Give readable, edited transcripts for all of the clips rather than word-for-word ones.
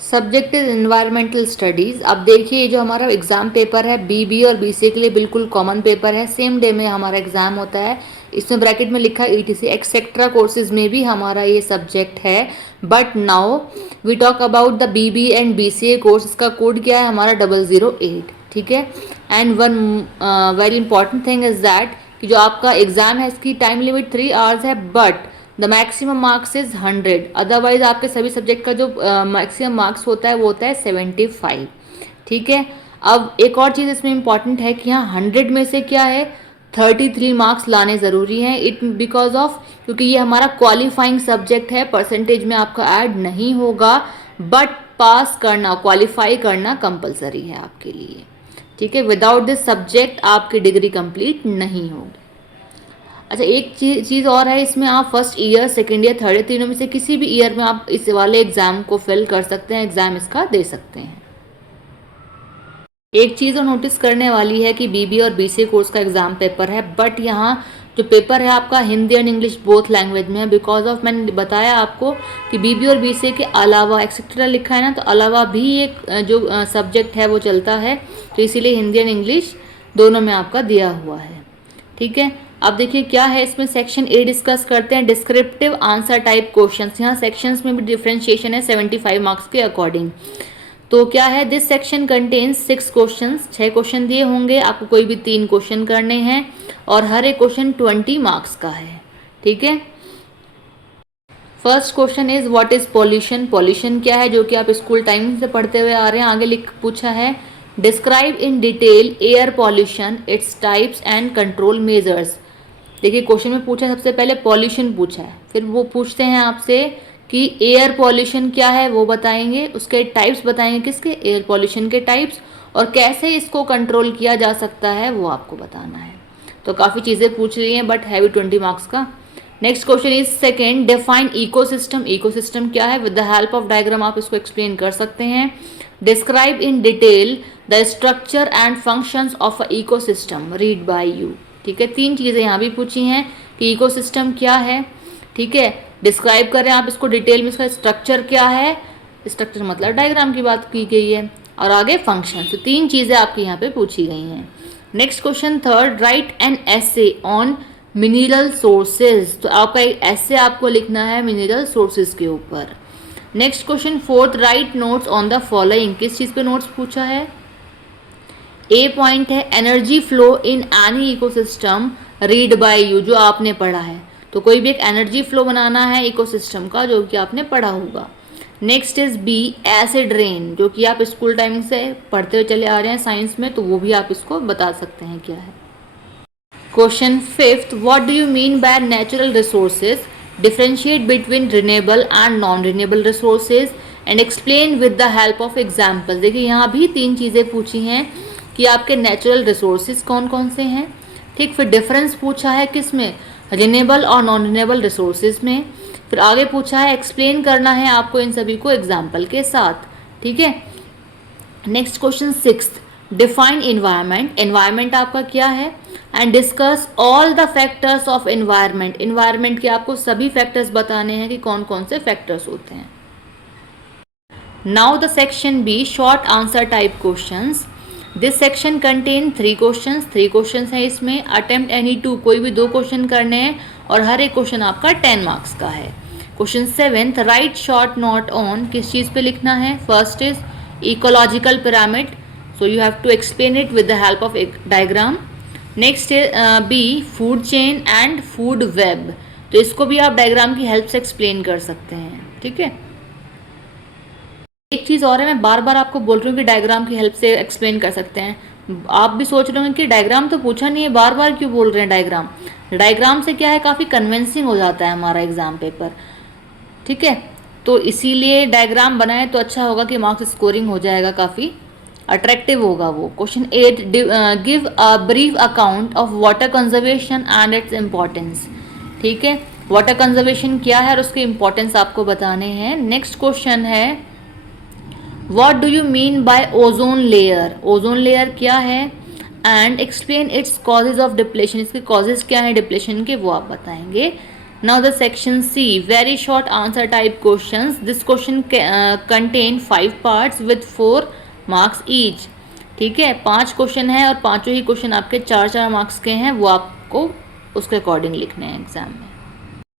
Subject is environmental studies. अब देखिए जो हमारा एग्ज़ाम पेपर है बीबी और बीसीए के लिए बिल्कुल कॉमन पेपर है, सेम डे में हमारा एग्ज़ाम होता है। इसमें ब्रैकेट में लिखा है ईटीसी एक्सेट्रा कोर्सेज में भी हमारा ये सब्जेक्ट है। But now we talk about the BB and BCA course. इसका कोड क्या है हमारा 008, ठीक है। And one very important thing is that कि जो आपका एग्ज़ाम है इसकी टाइम लिमिट 3 आवर्स है, but the maximum marks is 100। Otherwise आपके सभी सब्जेक्ट का जो मैक्सिमम मार्क्स होता है वो होता है 75, ठीक है। अब एक और चीज़ इसमें इंपॉर्टेंट है कि यहाँ 100 में से क्या है 33 मार्क्स लाने ज़रूरी हैं। इट बिकॉज ऑफ क्योंकि ये हमारा क्वालिफाइंग सब्जेक्ट है, परसेंटेज में आपका ऐड नहीं होगा, बट पास करना क्वालिफाई करना कंपलसरी है आपके लिए, ठीक है। विदाउट दिस सब्जेक्ट आपकी डिग्री कंप्लीट नहीं होगी। अच्छा एक चीज़ और है इसमें, आप first year second year third year तीनों में से किसी भी ईयर में आप इस वाले एग्ज़ाम को फिल कर सकते हैं, एग्ज़ाम इसका दे सकते हैं। एक चीज़ और नोटिस करने वाली है कि बीबी और बीसीए कोर्स का एग्ज़ाम पेपर है, बट यहाँ जो पेपर है आपका Hindi and English both language में है। बिकॉज ऑफ मैंने बताया आपको कि बीबी और बीसीए के अलावा एक्सेट्रा लिखा है ना, तो अलावा भी एक जो सब्जेक्ट है वो चलता है, तो इसीलिए हिंदी एंड इंग्लिश दोनों में आपका दिया हुआ है, ठीक है। अब देखिए क्या है इसमें, सेक्शन ए डिस्कस करते हैं, डिस्क्रिप्टिव आंसर टाइप क्वेश्चंस। यहाँ सेक्शंस में भी डिफरेंशिएशन है 75 मार्क्स के अकॉर्डिंग। तो क्या है, this section contains 6 questions, 6 question दिए होंगे आपको, कोई भी 3 क्वेश्चन करने हैं और हर एक क्वेश्चन 20 मार्क्स का है, ठीक है। First question is what is pollution. Pollution क्या है, जो कि आप स्कूल टाइम से पढ़ते हुए आ रहे हैं। आगे लिख पूछा है describe in detail air pollution, its types and control measures. देखिए क्वेश्चन में पूछा है सबसे पहले पॉल्यूशन पूछा है, फिर वो पूछते हैं आपसे कि एयर पॉल्यूशन क्या है वो बताएंगे, उसके टाइप्स बताएंगे, किसके, एयर पॉल्यूशन के टाइप्स, और कैसे इसको कंट्रोल किया जा सकता है वो आपको बताना है। तो काफ़ी चीज़ें पूछ रही हैं बट है भी 20 मार्क्स का। Next question is second define ecosystem. Ecosystem क्या है, with the help of diagram आप इसको एक्सप्लेन कर सकते हैं। Describe in detail the structure and functions of a ecosystem, read by you, ठीक है। 3 चीज़ें यहाँ भी पूछी हैं कि इकोसिस्टम क्या है, ठीक है, डिस्क्राइब करें आप इसको डिटेल में, इसका स्ट्रक्चर क्या है, स्ट्रक्चर मतलब डायग्राम की बात की गई है, और आगे फंक्शन। तो 3 चीज़ें आपकी यहाँ पे पूछी गई हैं। Next question third, right an essay on mineral sources. तो आपका एक ऐसे आपको लिखना है मिनरल सोर्सेज के ऊपर। Next question fourth, right notes on the following. किस चीज़ पे नोट्स पूछा है, ए पॉइंट है energy flow in any ecosystem, read by you, जो आपने पढ़ा है। तो कोई भी एक एनर्जी फ्लो बनाना है इकोसिस्टम का जो कि आपने पढ़ा होगा। Next is B acid rain, जो कि आप स्कूल टाइम से पढ़ते हुए चले आ रहे हैं साइंस में, तो वो भी आप इसको बता सकते हैं क्या है। Question fifth, what do you mean by natural resources, differentiate between renewable and non renewable resources and explain with the help of example. देखिए यहाँ भी 3 चीज़ें पूछी हैं कि आपके नेचुरल रिसोर्सेज कौन कौन से हैं, ठीक। फिर डिफरेंस पूछा है किस में, रिन्यूएबल और नॉन रिन्यूएबल रिसोर्सेज में। फिर आगे पूछा है एक्सप्लेन करना है आपको इन सभी को एग्जाम्पल के साथ, ठीक है। Next question sixth, define environment. Environment आपका क्या है, and discuss all the factors of environment. Environment के आपको सभी फैक्टर्स बताने हैं कि कौन कौन से फैक्टर्स होते हैं। Now the section B, short answer type questions. This section contain 3 questions, 3 questions हैं इसमें। अटेम्प्ट एनी 2, कोई भी 2 क्वेश्चन करने हैं और हर एक क्वेश्चन आपका 10 मार्क्स का है। Question 7th, write short note on. किस चीज़ पे लिखना है, first is ecological pyramid, so you have to explain it with the help of एक diagram. Next be food chain and food web, तो इसको भी आप डायग्राम की हेल्प से एक्सप्लेन कर सकते हैं, ठीक है। एक चीज़ और है, मैं बार बार आपको बोल रही हूँ कि डायग्राम की हेल्प से एक्सप्लेन कर सकते हैं। आप भी सोच रहे होंगे कि डायग्राम तो पूछा नहीं है, बार बार क्यों बोल रहे हैं डायग्राम। डायग्राम से क्या है, काफ़ी कन्विंसिंग हो जाता है हमारा एग्जाम पेपर, ठीक है। तो इसीलिए डायग्राम बनाए तो अच्छा होगा कि मार्क्स स्कोरिंग हो जाएगा, काफ़ी अट्रैक्टिव होगा वो। Question 8, give a brief account of water conservation and it's importance, ठीक है। वाटर कंजर्वेशन क्या है और उसके इम्पोर्टेंस आपको बताने हैं। नेक्स्ट क्वेश्चन है what do you mean by ozone layer. Ozone layer क्या है, and explain its causes of depletion. इसके कॉजेज क्या है डिप्लेशन के, वो आप बताएंगे। Now the section C, very short answer type questions. This question contain 5 parts with 4 marks each. ठीक है, 5 क्वेश्चन है और पांचों ही क्वेश्चन आपके 4-4 मार्क्स के हैं, वो आपको उसके अकॉर्डिंग लिखने हैं एग्जाम में।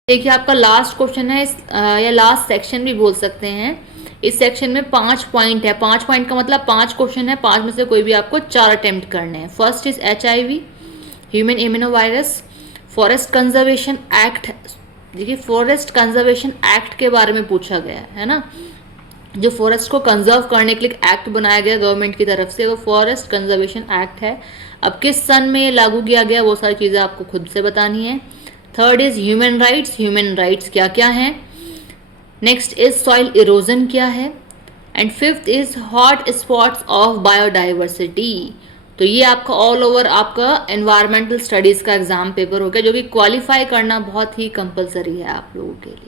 देखिए आपका लास्ट क्वेश्चन है या लास्ट सेक्शन भी बोल सकते हैं। इस सेक्शन में 5 पॉइंट है। 5 पॉइंट का मतलब 5 क्वेश्चन है, 5 में से कोई भी आपको 4 अटेम्प्ट करने हैं। First is HIV, human immunovirus, forest conservation act. देखिए फॉरेस्ट कंजर्वेशन एक्ट के बारे में पूछा गया है ना, जो फॉरेस्ट को कंजर्व करने के लिए एक्ट बनाया गया गवर्नमेंट की तरफ से, वो फॉरेस्ट कंजर्वेशन एक्ट है। अब किस सन में लागू किया गया, वो सारी चीज़ें आपको खुद से बतानी है। Third is human rights, human rights क्या क्या हैं। नेक्स्ट इज सॉइल इरोजन क्या है। And fifth is hot spots of biodiversity. तो ये आपका ऑल ओवर आपका एनवायरमेंटल स्टडीज़ का एग्जाम पेपर हो गया, जो कि क्वालिफाई करना बहुत ही कंपलसरी है आप लोगों के लिए।